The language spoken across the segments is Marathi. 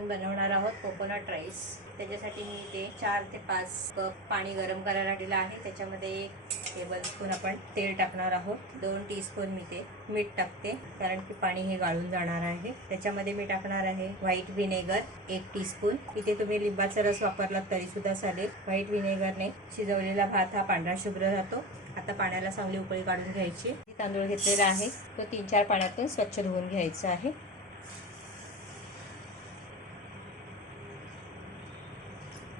आपण बनवणार आहोत कोकोनट राईस। त्याच्यासाठी मी इथे 4 ते 5 कप पाणी गरम करायला ठेवलं आहे। त्याच्यामध्ये 1 टेबलस्पून आपण तेल टाकणार आहोत। 2 टीस्पून मी ते मीठ टाकते, कारण की पाणी हे गाळून जाणार आहे। त्याच्यामध्ये मी टाकणार आहे व्हाईट व्हिनेगर 1 टीस्पून। इथे तुम्ही लिंबाचा रस वापरलात तरी सुद्धा चालेल। व्हाईट व्हिनेगरने शिजवलेला भात हा पांढरा शुभ्र राहतो। आता पाण्याला चांगली उकळी काढून घ्यायची। तांदूळ घेतलेला आहे तो 3-4 पाण्यातून स्वच्छ धुवून घ्यायचा आहे।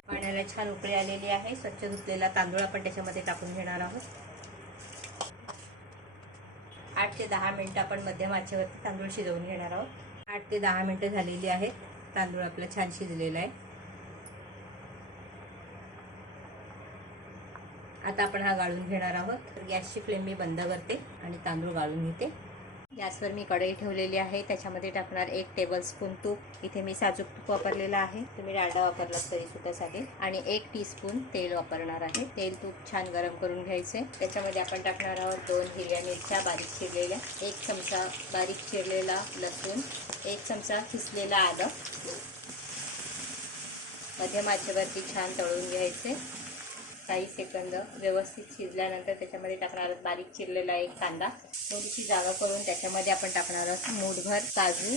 पाण्याला छान उकळी आलेली आहे। स्वच्छ धुतलेला तांदूळ आपण त्याच्यामध्ये टाकून घेणार आहोत। 8 ते 10 मिनिटं आपण मध्यम आचेवरती तांदूळ शिजवून घेणार आहोत। 8 ते 10 मिनिटं झालेली आहेत। तांदूळ आपला छान शिजलेला आहे। आता आपण हा गाळून घेणार आहोत। गॅसची फ्लेम मी बंद करते आणि तांदूळ गाळून घेते। गॅसवर मी कढई ठेवलेली आहे। त्याच्यामध्ये टाकणार 1 टेबलस्पून तूप। इथे मी साजूक तूप वापरलेला आहे, तुम्ही डालडा वापरलात तरी सुद्धा चालेल। आणि 1 टीस्पून तेल वापरणार आहे। तेल तूप छान गरम करून घ्यायचे। त्याच्यामध्ये आपण टाकणार आहोत 2 हिरव्या मिरच्या बारीक चिरलेल्या, 1 चमचा बारीक चिरलेला लसूण, 1 चमचा किसलेला आलं। मध्यम आचेवरती छान तळून घ्यायचे। काही सेकंद व्यवस्थित शिजल्यानंतर त्याच्यामध्ये टाकणार बारीक चिरलेला 1 कांदा। थोडीशी जागा करून त्याच्यामध्ये आपण टाकणार आहोत मूठभर काजू।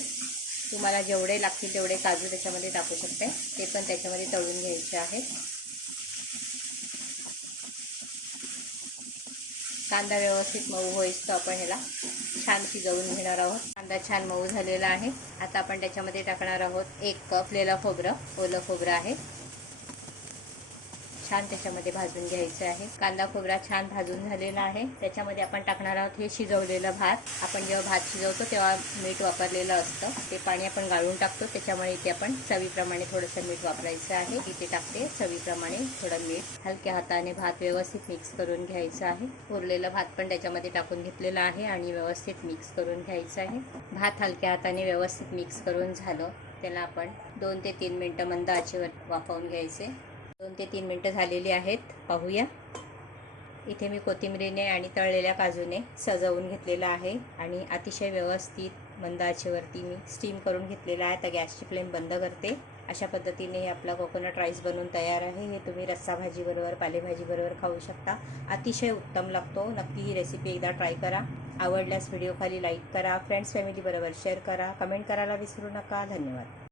तुम्हाला जेवढे लागतील तेवढे काजू त्याच्यामध्ये टाकू शकते। ते पण त्याच्यामध्ये तळून घ्यायचे आहेत। कांदा व्यवस्थित मऊ होईस्तोवर आपण ह्याला छान शिजवून घेणार आहोत। कांदा छान मऊ झालेला आहे। आता आपण त्याच्यामध्ये टाकणार आहोत 1 कप लेला खोबरं, ओलं खोबरं आहे। छान त्याच्यामध्ये भाजून घ्यायचं आहे। कांदा खोबरा छान भाजून झालेला आहे। त्याच्यामध्ये आपण टाकणार आहोत हे शिजवलेलं भात। आपण जेव्हा भात शिजवतो तेव्हा मीठ वापरलेलं असतं, ते पाणी आपण गाळून टाकतो। त्याच्यामुळे इथे आपण चवीप्रमाणे थोडंसं मीठ वापरायचं आहे। इथे टाकते चवीप्रमाणे थोडं मीठ। हलक्या हाताने भात व्यवस्थित मिक्स करून घ्यायचा आहे। उरलेला भात पण त्याच्यामध्ये टाकून घेतलेला आहे आणि व्यवस्थित मिक्स करून घ्यायचं आहे। भात हलक्या हाताने व्यवस्थित मिक्स करून झालं, त्याला आपण 2 ते 3 मिनिटं मंद आचेवर वाफवून घ्यायचे। 2 ते 3 मिनिटं झालेली आहेत, पाहूया। इथे मी कोथिंबीरीने आणि तळलेल्या काजूने सजवून घेतलेला आहे आणि अतिशय व्यवस्थित मंद आचेवरती मी स्टीम करून घेतलेला आहे। तर गॅसची फ्लेम बंद करते। अशा पद्धतीने हे आपला कोकोनट राईस बनवून तयार आहे। हे तुम्ही रस्सा भाजी बरोबर, पालेभाजी बरोबर खाऊ शकता। अतिशय उत्तम लागतो। नक्की ही रेसिपी एकदा ट्राय करा। आवडल्यास व्हिडिओ खाली लाईक करा, फ्रेंड्स फॅमिली बरोबर शेअर करा, कमेंट करायला विसरू नका। धन्यवाद।